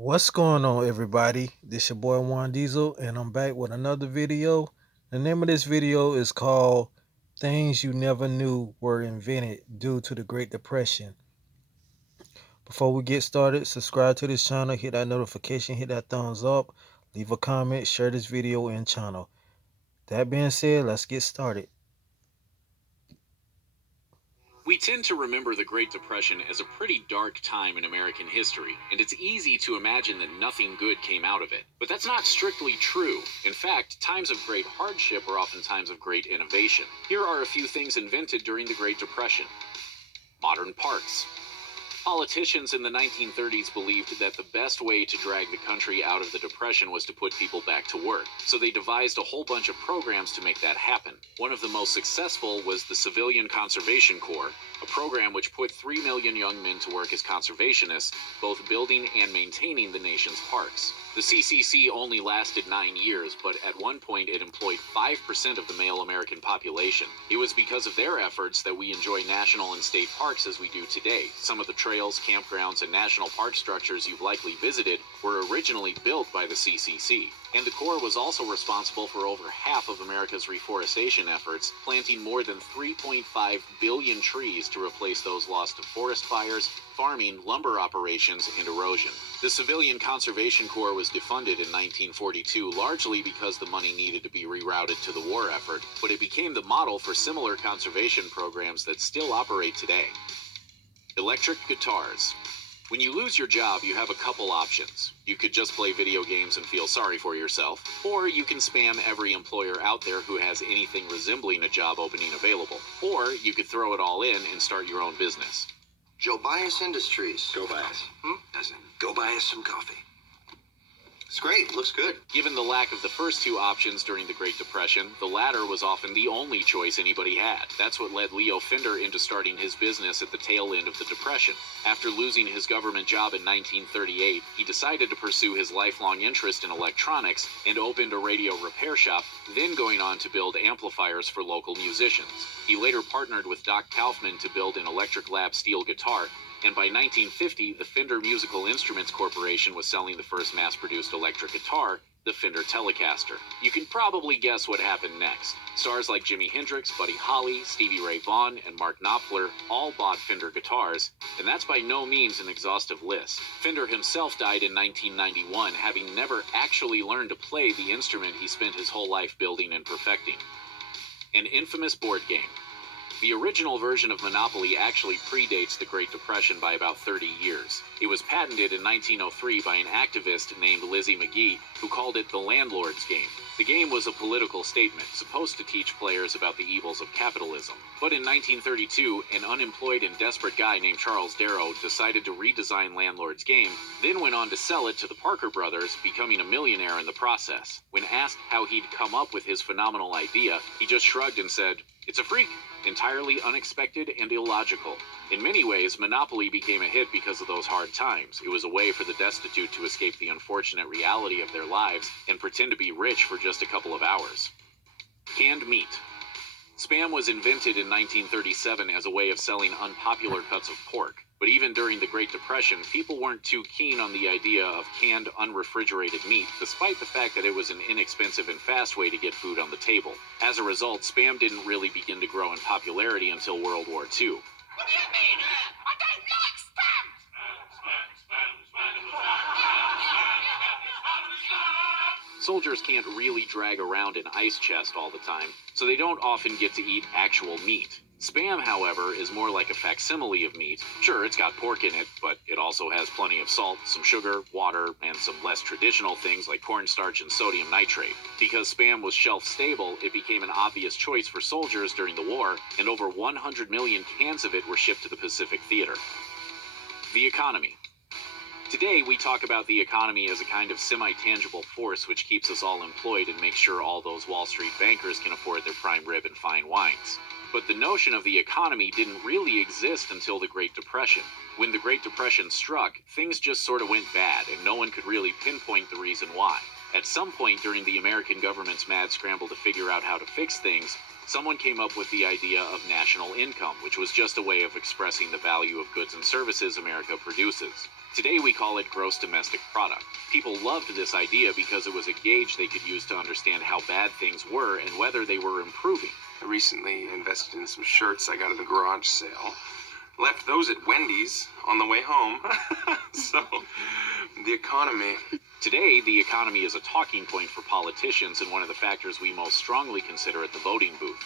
What's going on, everybody? This your boy Juan Diesel, and I'm back with another video. The name of this video is called Things You Never Knew Were Invented Due to the Great Depression. Before we get started, subscribe to this channel, hit that notification, hit that thumbs up, leave a comment, share this video and channel. That being said, let's get started. We tend to remember the Great Depression as a pretty dark time in American history, and it's easy to imagine that nothing good came out of it. But that's not strictly true. In fact, times of great hardship are often times of great innovation. Here are a few things invented during the Great Depression. Modern parks. Politicians in the 1930s believed that the best way to drag the country out of the Depression was to put people back to work, so they devised a whole bunch of programs to make that happen. One of the most successful was the Civilian Conservation Corps, a program which put 3 million young men to work as conservationists, both building and maintaining the nation's parks. The CCC only lasted 9 years, but at one point it employed 5% of the male American population. It was because of their efforts that we enjoy national and state parks as we do today. Some of the trails, campgrounds, and national park structures you've likely visited were originally built by the CCC. And the Corps was also responsible for over half of America's reforestation efforts, planting more than 3.5 billion trees to replace those lost to forest fires, farming, lumber operations, and erosion. The Civilian Conservation Corps was defunded in 1942 largely because the money needed to be rerouted to the war effort, but it became the model for similar conservation programs that still operate today. Electric guitars. When you lose your job, you have a couple options. You could just play video games and feel sorry for yourself, or you can spam every employer out there who has anything resembling a job opening available, or you could throw it all in and start your own business. Joe Bias Industries. Go buy us. Doesn't. Go buy us some coffee. It's great. Looks good. Given the lack of the first two options during the Great Depression, the latter was often the only choice anybody had. That's what led Leo Fender into starting his business at the tail end of the Depression. After losing his government job in 1938, he decided to pursue his lifelong interest in electronics and opened a radio repair shop, then going on to build amplifiers for local musicians. He later partnered with Doc Kaufman to build an electric lap steel guitar, and by 1950, the Fender Musical Instruments Corporation was selling the first mass-produced electric guitar, the Fender Telecaster. You can probably guess what happened next. Stars like Jimi Hendrix, Buddy Holly, Stevie Ray Vaughan, and Mark Knopfler all bought Fender guitars, and that's by no means an exhaustive list. Fender himself died in 1991, having never actually learned to play the instrument he spent his whole life building and perfecting. An infamous board game. The original version of Monopoly actually predates the Great Depression by about 30 years. It was patented in 1903 by an activist named Lizzie McGee, who called it the landlord's game. The game was a political statement, supposed to teach players about the evils of capitalism. But in 1932, an unemployed and desperate guy named Charles Darrow decided to redesign Landlord's Game, then went on to sell it to the Parker Brothers, becoming a millionaire in the process. When asked how he'd come up with his phenomenal idea, he just shrugged and said, "It's a freak." Entirely unexpected and illogical. In many ways, Monopoly became a hit because of those hard times. It was a way for the destitute to escape the unfortunate reality of their lives and pretend to be rich for just a couple of hours. Canned meat. Spam was invented in 1937 as a way of selling unpopular cuts of pork. But even during the Great Depression, people weren't too keen on the idea of canned, unrefrigerated meat, despite the fact that it was an inexpensive and fast way to get food on the table. As a result, Spam didn't really begin to grow in popularity until World War II. What do you mean? I don't like spam! Soldiers can't really drag around an ice chest all the time, so they don't often get to eat actual meat. Spam, however, is more like a facsimile of meat. Sure, it's got pork in it, but it also has plenty of salt, some sugar, water, and some less traditional things like cornstarch and sodium nitrate. Because Spam was shelf-stable, it became an obvious choice for soldiers during the war, and over 100 million cans of it were shipped to the Pacific Theater. The economy. Today, we talk about the economy as a kind of semi-tangible force which keeps us all employed and makes sure all those Wall Street bankers can afford their prime rib and fine wines. But the notion of the economy didn't really exist until the Great Depression. When the Great Depression struck, things just sort of went bad, and no one could really pinpoint the reason why. At some point during the American government's mad scramble to figure out how to fix things, someone came up with the idea of national income, which was just a way of expressing the value of goods and services America produces. Today we call it gross domestic product. People loved this idea because it was a gauge they could use to understand how bad things were and whether they were improving. I recently invested in some shirts I got at a garage sale. Left those at Wendy's on the way home. So, the economy. Today, the economy is a talking point for politicians and one of the factors we most strongly consider at the voting booth.